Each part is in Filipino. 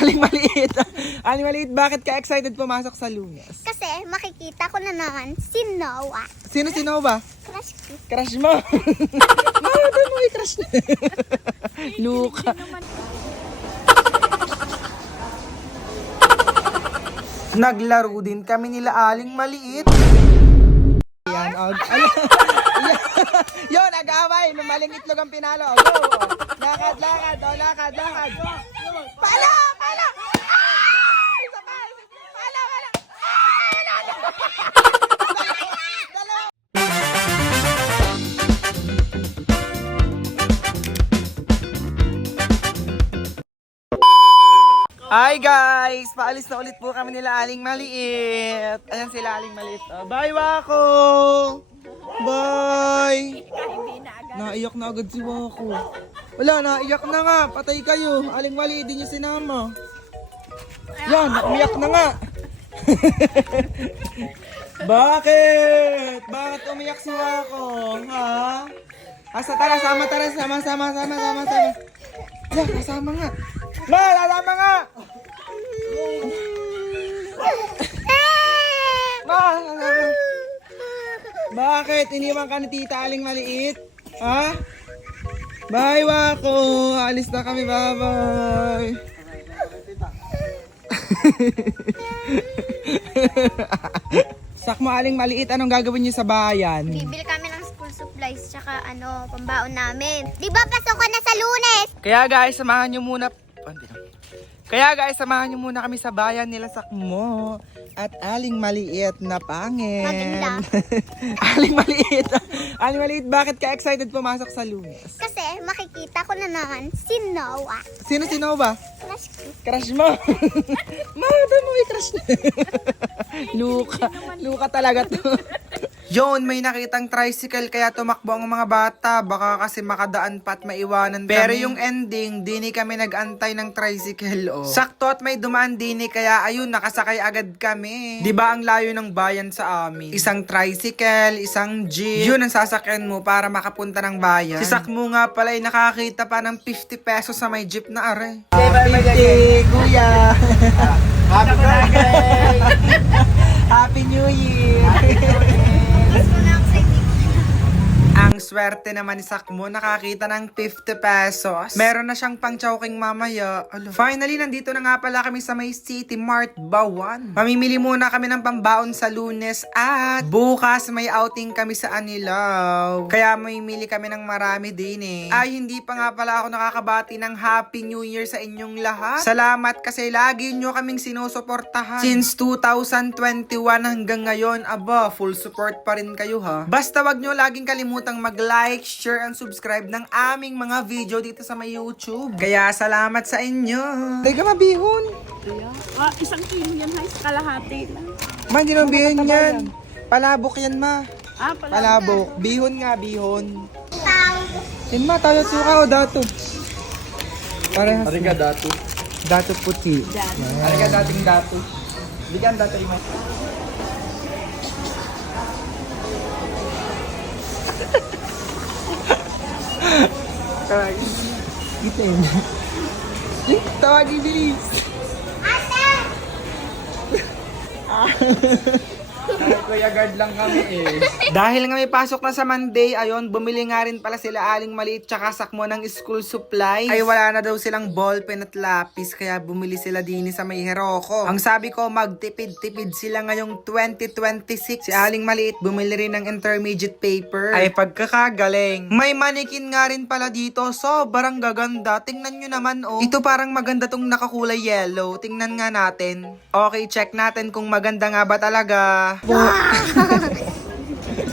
Aling maliit. Aling maliit, bakit ka excited pumasok sa Lunes? Kasi makikita ko na naman si Noah. Sino si Nova? Crush ko. Crush mo. Doon mo i-crush na. Luka. Naglaro din kami nila Aling maliit. Yan, Yon, nag-away. Lumaling itlog ang pinalo. Go. Lakad. Pala! Ay! Sabay! Pala! Ay! Hi guys! Paalis na ulit po kami nila Aling maliit. Ayan sila Aling maliit. Oh, bye Wako! Bye! Naiyak na agad si Wako. Wala, naiyak na nga. Patay kayo. Aling maliit, di nyo sinama. Yan, umiyak na nga. Bakit? Bakit umiyak si Wako? Ha? Asa, tara, sama. Yan, kasama nga. Lalama nga! Bakit? Iniwan ka ni Tita Aling maliit? Ha? Bye, Wako! Alis na kami, bye-bye! Sakmo Aling maliit, anong gagawin niyo sa bayan? Bibili kami ng school supplies tsaka pambaon namin. Di ba pasok ka na sa Lunes? Kaya guys, samahan nyo muna kami sa bayan nila Sakmo at Aling maliit na pangit. Maganda. Aling maliit, bakit ka excited pumasok sa Lunes? Kasi makikita ko na naman si Noah. Sino si Nova? Crush ko. Crush mo. Doon mo i-crush na. Luka talaga to. Yon, may nakitang tricycle kaya tumakbo ang mga bata. Baka kasi makadaan pa at maiwanan kami. Pero yung ending, dini kami nag-antay ng tricycle. Oh. Sakto at may dumaan dini kaya ayun, nakasakay agad kami. Diba ang layo ng bayan sa amin? Isang tricycle, isang jeep. Yun ang sasakyan mo para makapunta ng bayan. Si Sakmo nga pala ay nakakita pa ng 50 pesos sa may jeep na are. 50, kuya. Happy birthday! Happy New Year! Ang swerte naman ni Sakmo, nakakita ng 50 pesos. Meron na siyang pang chowking mamaya. Finally, nandito na nga pala kami sa may City Mart Bawan. Mamimili muna kami ng pambaon sa Lunes at bukas may outing kami sa Anilaw. Kaya mamimili kami ng marami din eh. Ay, hindi pa nga pala ako nakakabati ng Happy New Year sa inyong lahat. Salamat kasi lagi nyo kaming sinusuportahan. Since 2021 hanggang ngayon, full support pa rin kayo ha. Basta wag nyo laging kalimutang mag-like, share, and subscribe ng aming mga video dito sa may YouTube. Kaya salamat sa inyo. Teka, mabihon. Isang kilo yan, hay, sa kalahati lang. Ma, hindi naman bihon yan. Palabok yan, ma. Pala. Palabok. Bihon nga, bihon. Yan, ma, tayo suka o dato. Parehas. Ariga dato. Dato puti. Ariga dating dato. Bigyan dato mo. Tawagin. Gitin. Tawagin, bilis. Kuya guard lang kami eh. Dahil nga may pasok na sa Monday, ayun, bumili nga rin pala sila Aling maliit tsaka Sakmo ng school supplies. Ay wala na daw silang ballpen at lapis, kaya bumili sila din sa may Heroko. Ang sabi ko, magtipid-tipid sila ngayong 2026. Si Aling maliit, bumili rin ng intermediate paper. Ay pagkakagaling. May manikin nga rin pala dito, sobrang gaganda. Tingnan nyo naman oh. Ito parang maganda tong nakakulay yellow. Tingnan nga natin. Okay, check natin kung maganda nga ba talaga.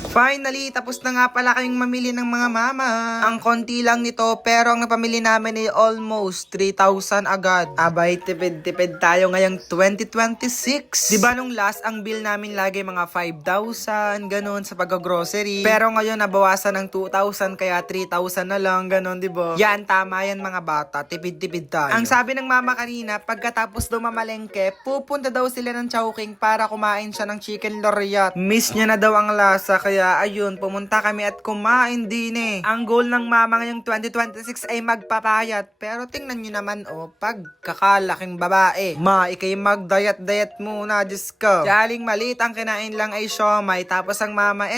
Finally, tapos na nga pala kayong mamili ng mga mama. Ang konti lang nito, pero ang napamili namin ay almost 3,000 agad. Abay, tipid-tipid tayo ngayong 2026. Diba nung last, ang bill namin lagi mga 5,000, ganun sa pag-grocery. Pero ngayon, nabawasan ng 2,000, kaya 3,000 na lang, ganun, diba? Yan, tama yan mga bata. Tipid-tipid tayo. Ang sabi ng mama kanina, pagkatapos daw mamalengke, pupunta daw sila ng Chowking para kumain siya ng chicken loriat. Miss niya na daw ang lasa, kaya Kaya ayun, pumunta kami at kumain din eh. Ang goal ng mama ngayong 2026 ay magpapayat. Pero tingnan nyo naman pagkakalaking babae. Ikay mag-diet muna, Diyos ko. Galing maliit, ang kinain lang ay siomay. Tapos ang mama,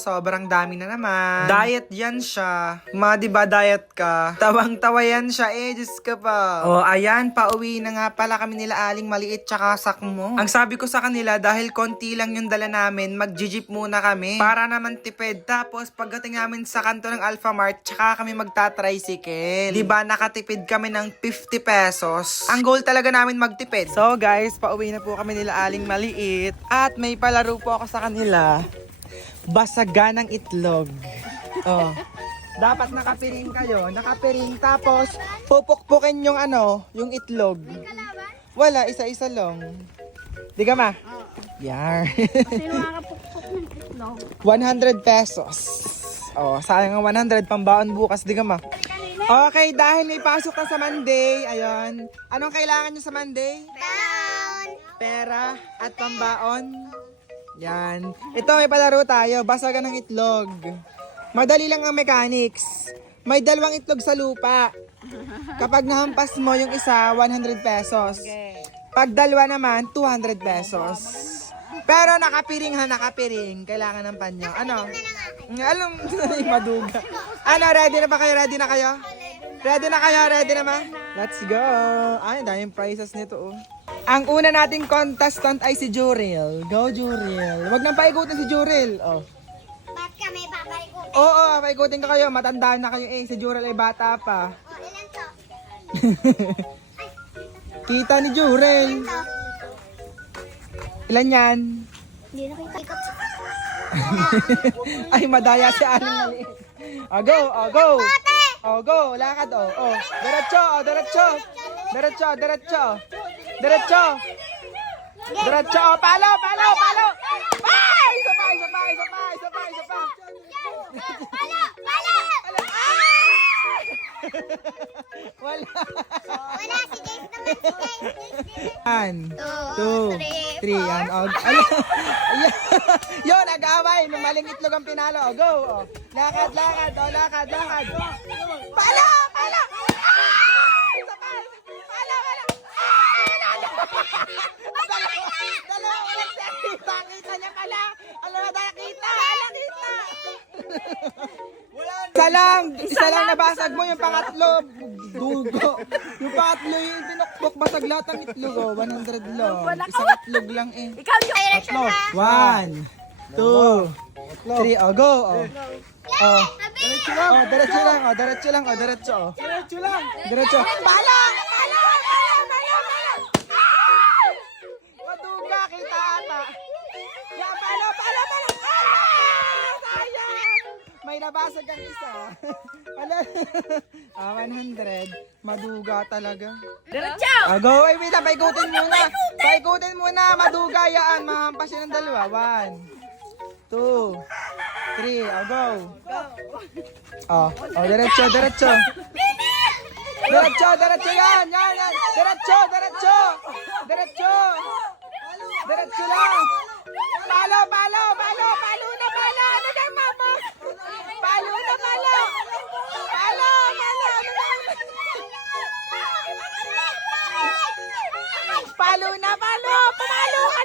sobrang dami na naman. Diet yan siya. Diba diet ka? Tawang-tawa yan siya Diyos ko pa. Ayan, pauwi na nga pala kami nila Aling Maliit tsaka Sakmo. Ang sabi ko sa kanila, dahil konti lang yung dala namin, mag-jeep muna kami para naman tipid. Tapos pagdating namin sa kanto ng Alphamart, tsaka kami magta-tricycle. Diba nakatipid kami ng 50 pesos. Ang goal talaga namin magtipid. So guys, pauwi na po kami nila Aling Maliit. At may palaro po ako sa kanila. Basagan ng itlog. Dapat nakapiring kayo. Nakapiring. Tapos pupukpukin yung yung itlog. Wala, isa-isa lang. Di ka ma? Yar. Sino makakapukpok ng itlog? 100 pesos. Sayang ang 100 pambaon bukas. Di ka ma? Okay, dahil may pasok na sa Monday. Ayun. Anong kailangan nyo sa Monday? Pera at pambaon. Yan. Ito, may palaro tayo. Basagan ng itlog. Madali lang ang mechanics. May 2 itlog sa lupa. Kapag nahampas mo yung isa, 100 pesos. Pag 2 naman, 200 pesos. Pero nakapiring nakapiring. Kailangan ng panyo. Ano? Alam mo yung maduga. Ready na ba kayo? Ready na kayo? Ready na kayo? Ready na ma? Let's go! Ay, daming prizes nito Ang una nating contestant ay si Jurel. Go, Jurel. Huwag nang paikutin si Jurel. Ba't kami papalikot? Oo, paikutin ko kayo. Matanda na kayo Si Jurel ay bata pa. Ilan to? Kita ni Jurel. Ilan yan? Hindi na kita ikot. Ay, madaya si Aling Maliit. Go, go. Go, lakad Diretso, diretso. Diretso, diretso. Diretso. Diretso, palo. Ay, isa pa. Wala. Wala si Jace naman. 1, 2, 3. Yan. Yun, nag-away. Maling itlog ang pinalo. Go. Lakad. Palo. Isa pa. Palo. Dalawa ulit siya. Kita niya pala. Nakita. Isa lang nabasag mo yung pangatlo. Dugo. Yung pangatlo yung pinukpok basag lahat ng itlog. 100 lang. Isang itlog lang Ikaw yung Tatlo. 1, 2, 3. Go. Diretso lang. Diretso. Pala. Maduga kita ata. Yan, palo. Sayang. May nabasag ang isa. 100. Maduga talaga. diretso! Go, wait, paikutin muna. Maduga yan. Mahampas yun ng 2. 1, 2, 3. Go. Diretso. Diretso yan. Diretso lang. Palo na. Ano kang mama? Palo na. Palo na. Pumalo ka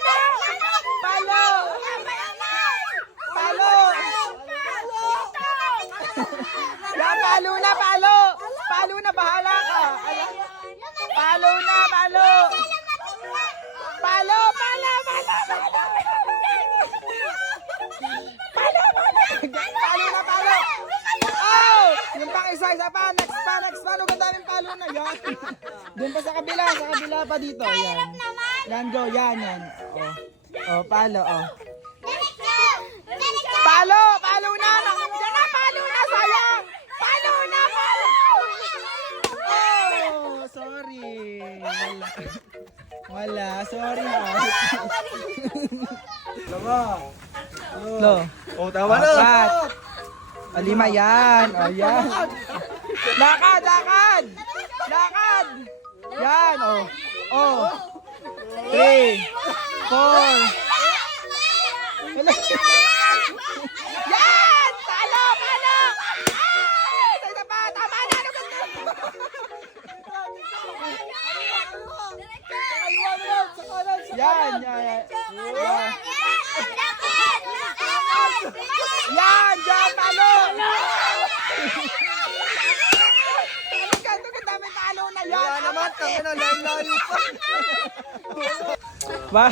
na. Palo. Palo na, bahala ka. Palo na. Yung pang isa pa. Next pa. Huwag ang daming palo na yan. Doon pa sa kabila pa dito. Yan. Yan, go. Yan. Palo. Palo na. Diyan na, palo na. Sayang. Palo na. Sorry. Wala. Sorry na. Tama na. 5. 5 yan. Yan. Lakad. Yan. 3, 4. Yan, yan. Yan, dyan, talo! Ganto ka dami talo na yan. Yan naman, kami na layo pa. Ba?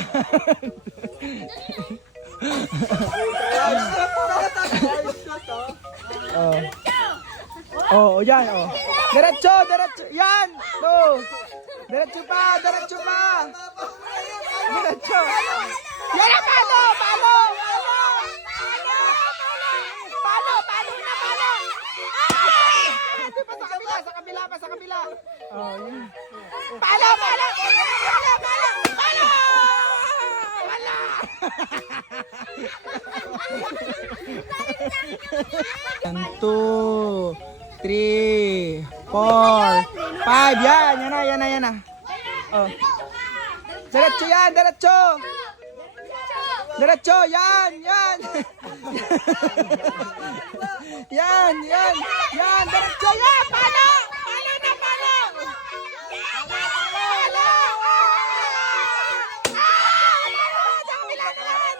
Oh, yan, oh. Diretso, diretso. Yan! No! Diretso pa, diretso pa! Diretso! Yan ang palo! Palo! Palo! Palo na, palo! Ah! Di pa sa kabila, sa kabila pa, sa kabila. Oh, yan. Palo! Palo! Palo! Palo! Palo! Wala! 1, 2, 3, 4, 5. Yan, yan na, yan na, yan na. Oh. Diretso yan, diretso. Diretso, yan, yan. Yan, yan, yan, diretso, yan. Palo! Palo na, palo! Palo! Sa kabila naman!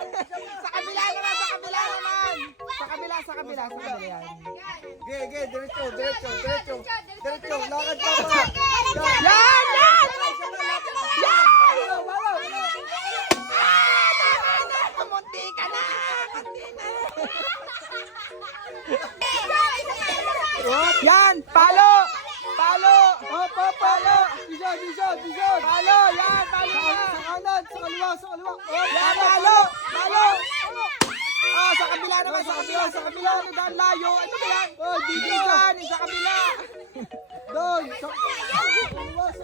Sa kabila naman, sa kabila naman! Sa kabila, sa kabila, sa kabila yan. Ge, diretso, diretso, diretso. Diretso, lakad ka pa. Yan! Yan! Yan! Munti ka na! Munti na! Yan! Palo! Palo! Opo, palo! Bisod, bisod, bisod! Palo! Yan! Palo na! Sa kanan! Sa kaliwa! Sa kaliwa! Yan! Palo! Palo! Ah, sa kabila naman! Sa kabila! Sa kabila! Ano daan layo? Ito ba yan? Oh, dito yan! Sa kabila! Doon!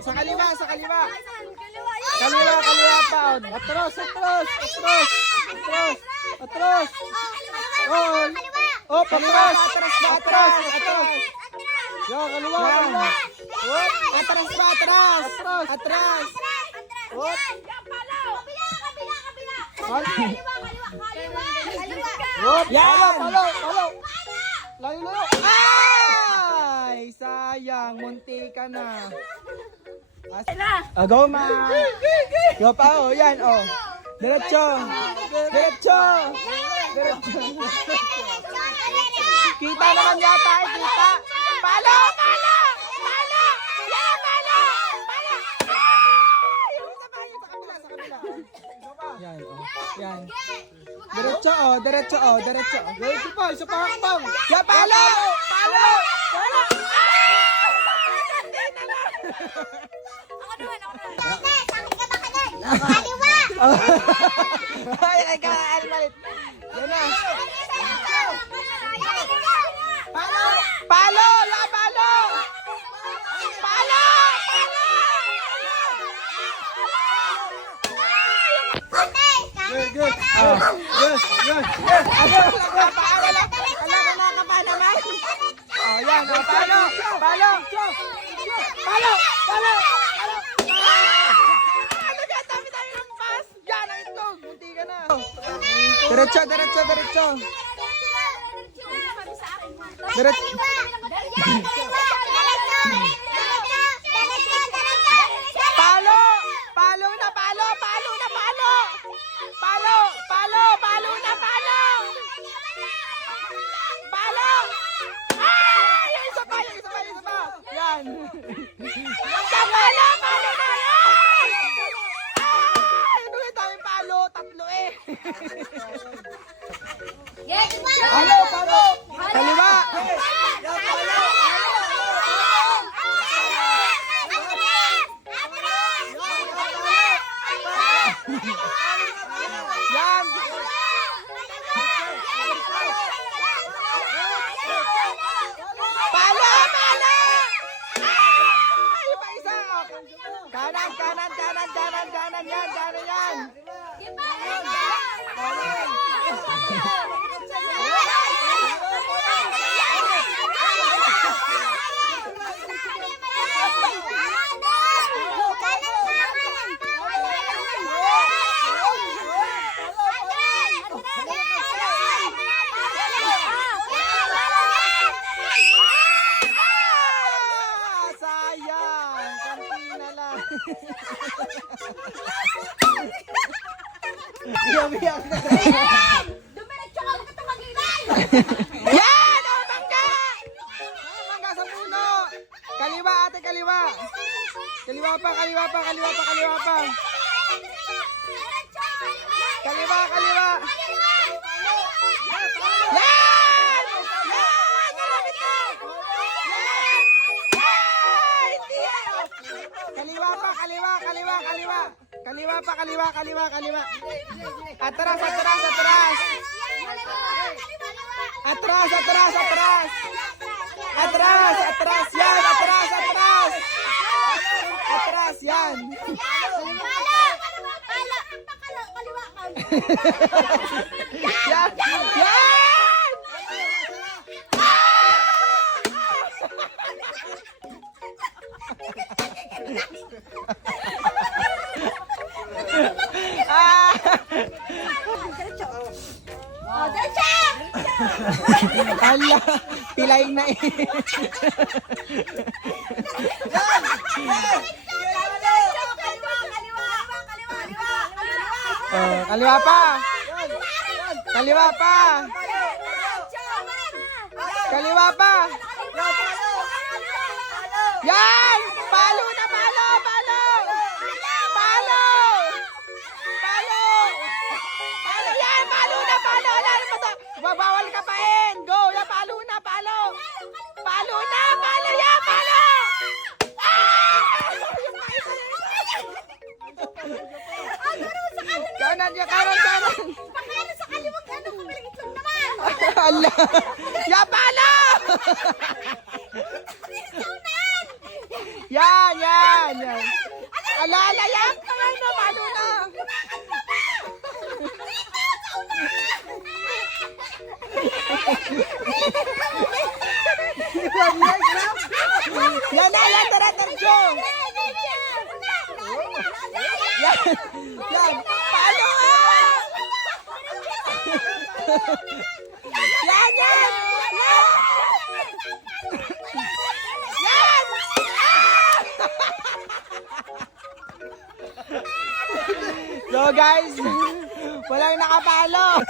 Sa kaliwa! Sa kaliwa! Kaliwa! Kaliwa pa! Atros! Atros! Atros! Atros! Atros! Oh! Oh! Patros! Atros! Atros! Atros! Yo, kaliwa! Kaliwa! Hop! Atras pa! Atras! Atras! Atras! Hop! Hop! Yan! Palo! Palo! Layo! Layo! Ay! Sayang! Munti ka na! Go, ma! Go pa, oh! Yan, oh! Diretso! Diretso! Diretso! Kita naman yata, eh! Kita! Palo! Palo! Palo! Yan! Palo! Palo! Ay! Yung isa pa! Yung sa kabila! Sa kabila! Yan, oh! Yan! Diretso, oh! Diretso, oh! Diretso! Diretso pa! Isa pa hakbang! Yan! Palo! Palo! Palo! Ay, ay, almalit. Yan na. Palo! Palo! La palo! Palo! Good, good. Yes, yes, yes. Wala ka nakapa naman. Oh, yan. Oh, palo! Palo! Palo! Palo! Palo! Ano ka? Dami-dami ng pass. Yan ang itlog. Munti ka na. Diretso, diretso, diretso. Diretso. Palo! Palo na, palo! Palo na, palo! Palo! Palo! Palo na, palo! Palo! Ay! Yung isa pa, yung isa pa, yung isa pa! Yan! Sa palo! Palo na! Ay! Ay! Ano yung daming palo? Tatlo eh! Palo! Palo! Kaliwa! Yan! Palo! Palo! Ay! Iba isa! Kanan, kanan, kanan, kanan, kanan yan, kanan yan! Ah! Sayang! Konti na lang. Dumiretso ka, huwag ka tumagilan! Yan! Oh, mangga! Oh, mangga sa puno! Kaliwa, ate, kaliwa! Kaliwa pa, kaliwa pa, kaliwa pa, kaliwa pa! Kaliwa, kaliwa! Yan! Yan! Malapit na! Yan! Yan! Hindi yan! Kaliwa pa, kaliwa, kaliwa, kaliwa! Kaliwa pa, kaliwa, kaliwa, kaliwa! Atras, atras, atras! Atras, atras, atras! Atras, atras, yan! Atras, atras! Atras, yan! Yan! Yan! Ah! Ala, pilaing na eh. Kaliwa pa. Kaliwa pa. Kaliwa pa. Yan! Palo na, palo, palo! Palo! Palo! Palo yan! Palo na, palo! Alam mo to! Babawal ka pa in! Go! Yan, palo na, palo! Palo na, palo yan, palo! Kanan niya, kanan, kanan! Ala! Ya, palo! Yan, yan, yan! Ala, ala, yan! Kamay na, palo na! Yan na, yan, tara, tarjo! Yan, yan, palo ah! Yan, yan! Yan! So guys, walang nakapalo.